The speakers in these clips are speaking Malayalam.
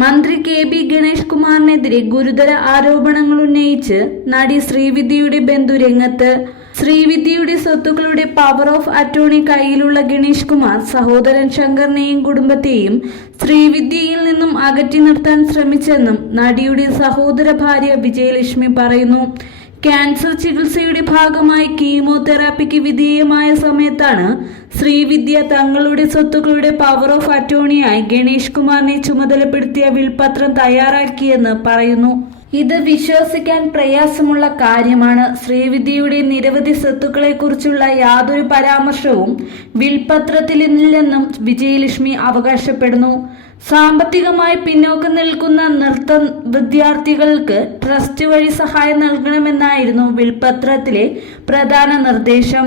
മന്ത്രി കെ ബി ഗണേഷ് കുമാറിനെതിരെ ഗുരുതര ആരോപണങ്ങൾ ഉന്നയിച്ച് നടി ശ്രീവിദ്യയുടെ ബന്ധു രംഗത്ത് ശ്രീവിദ്യയുടെ സ്വത്തുക്കളുടെ പവർ ഓഫ് അറ്റോർണി കയ്യിലുള്ള ഗണേഷ് കുമാർ സഹോദരൻ ശങ്കറിനെയും കുടുംബത്തെയും ശ്രീവിദ്യയിൽ നിന്നും അകറ്റി നിർത്താൻ ശ്രമിച്ചെന്നും നടിയുടെ സഹോദര ഭാര്യ വിജയലക്ഷ്മി പറയുന്നു. ക്യാൻസർ ചികിത്സയുടെ ഭാഗമായി കീമോതെറാപ്പിക്ക് വിധേയമായ സമയത്താണ് ശ്രീവിദ്യ തങ്ങളുടെ സ്വത്തുക്കളുടെ പവർ ഓഫ് അറ്റോണിയായി ഗണേഷ് കുമാറിനെ ചുമതലപ്പെടുത്തിയ വിൽപത്രം തയ്യാറാക്കിയെന്ന് പറയുന്നു. ഇത് വിശ്വസിക്കാൻ പ്രയാസമുള്ള കാര്യമാണ്. ശ്രീവിദ്യയുടെ നിരവധി സ്വത്തുക്കളെക്കുറിച്ചുള്ള യാതൊരു പരാമർശവും വിൽപത്രത്തിലില്ലെന്നും വിജയലക്ഷ്മി അവകാശപ്പെടുന്നു. സാമ്പത്തികമായി പിന്നോക്കം നിൽക്കുന്ന നൃത്ത വിദ്യാർത്ഥികൾക്ക് ട്രസ്റ്റ് വഴി സഹായം നൽകണമെന്നായിരുന്നു വിൽപത്രത്തിലെ പ്രധാന നിർദ്ദേശം.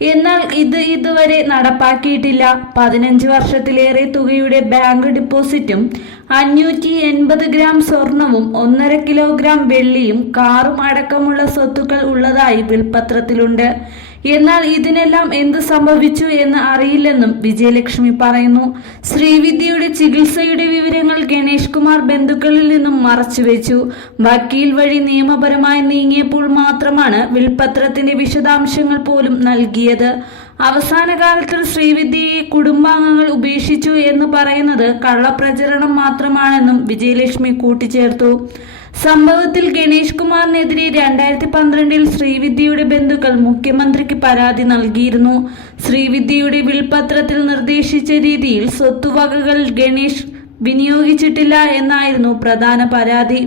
എന്നാൽ ഇത് ഇതുവരെ നടപ്പാക്കിയിട്ടില്ല. പതിനഞ്ച് വർഷത്തിലേറെ തുകയുടെ ബാങ്ക് ഡിപ്പോസിറ്റും അഞ്ഞൂറ്റി എൺപത് ഗ്രാം സ്വർണവും ഒന്നര കിലോഗ്രാം വെള്ളിയും കാറും അടക്കമുള്ള സ്വത്തുക്കൾ ഉള്ളതായി വിൽപത്രത്തിലുണ്ട്. എന്നാൽ ഇതിനെല്ലാം എന്ത് സംഭവിച്ചു എന്ന് അറിയില്ലെന്നും വിജയലക്ഷ്മി പറയുന്നു. ശ്രീവിദ്യയുടെ ചികിത്സയുടെ വിവരങ്ങൾ ഗണേഷ് കുമാർ ബന്ധുക്കളിൽ നിന്നും മറച്ചുവെച്ചു വക്കീൽ വഴി നിയമപരമായി നീങ്ങിയപ്പോൾ മാത്രമാണ് വിൽപത്രത്തിന്റെ വിശദാംശങ്ങൾ പോലും നൽകിയത്. അവസാന കാലത്ത് ശ്രീവിദ്യയെ കുടുംബാംഗങ്ങൾ ഉപേക്ഷിച്ചു എന്ന് പറയുന്നത് കള്ളപ്രചരണം മാത്രമാണെന്നും വിജയലക്ഷ്മി കൂട്ടിച്ചേർത്തു. സംഭവത്തിൽ ഗണേഷ് കുമാറിനെതിരെ രണ്ടായിരത്തി പന്ത്രണ്ടിൽ ശ്രീവിദ്യയുടെ ബന്ധുക്കൾ മുഖ്യമന്ത്രിക്ക് പരാതി നൽകിയിരുന്നു. ശ്രീവിദ്യയുടെ വിൽപത്രത്തിൽ നിർദ്ദേശിച്ച രീതിയിൽ സ്വത്തുവകകൾ ഗണേഷ് വിനിയോഗിച്ചിട്ടില്ല എന്നായിരുന്നു പ്രധാന പരാതി.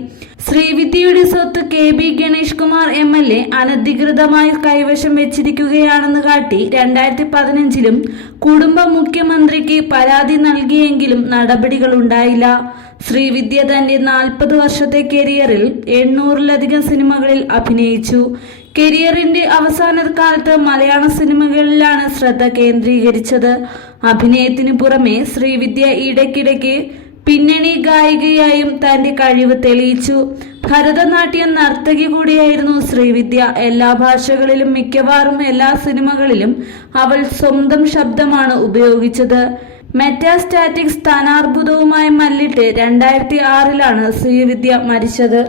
ശ്രീവിദ്യയുടെ സ്വത്ത് K B Ganesh Kumar M L A അനധികൃതമായി കൈവശം വെച്ചിരിക്കുകയാണെന്ന് കാട്ടി രണ്ടായിരത്തി പതിനഞ്ചിലും കുടുംബ മുഖ്യമന്ത്രിക്ക് പരാതി നൽകിയെങ്കിലും നടപടികളുണ്ടായില്ല. ശ്രീവിദ്യ തന്റെ നാൽപ്പത് വർഷത്തെ കരിയറിൽ എണ്ണൂറിലധികം സിനിമകളിൽ അഭിനയിച്ചു. കരിയറിന്റെ അവസാന കാലത്ത് മലയാള സിനിമകളിലാണ് ശ്രദ്ധ കേന്ദ്രീകരിച്ചത്. അഭിനയത്തിന് പുറമെ ശ്രീവിദ്യ ഇടയ്ക്കിടയ്ക്ക് പിന്നണി ഗായികയായും തന്റെ കഴിവ് തെളിയിച്ചു. ഭരതനാട്യം നർത്തകി കൂടിയായിരുന്നു ശ്രീവിദ്യ. എല്ലാ ഭാഷകളിലും മിക്കവാറും എല്ലാ സിനിമകളിലും അവൾ സ്വന്തം ശബ്ദമാണ് ഉപയോഗിച്ചത്. മെറ്റാസ്റ്റാറ്റിക് സ്ഥാനാർബുദവുമായി മല്ലിട്ട് രണ്ടായിരത്തി ആറിലാണ് ശ്രീവിദ്യ മരിച്ചത്.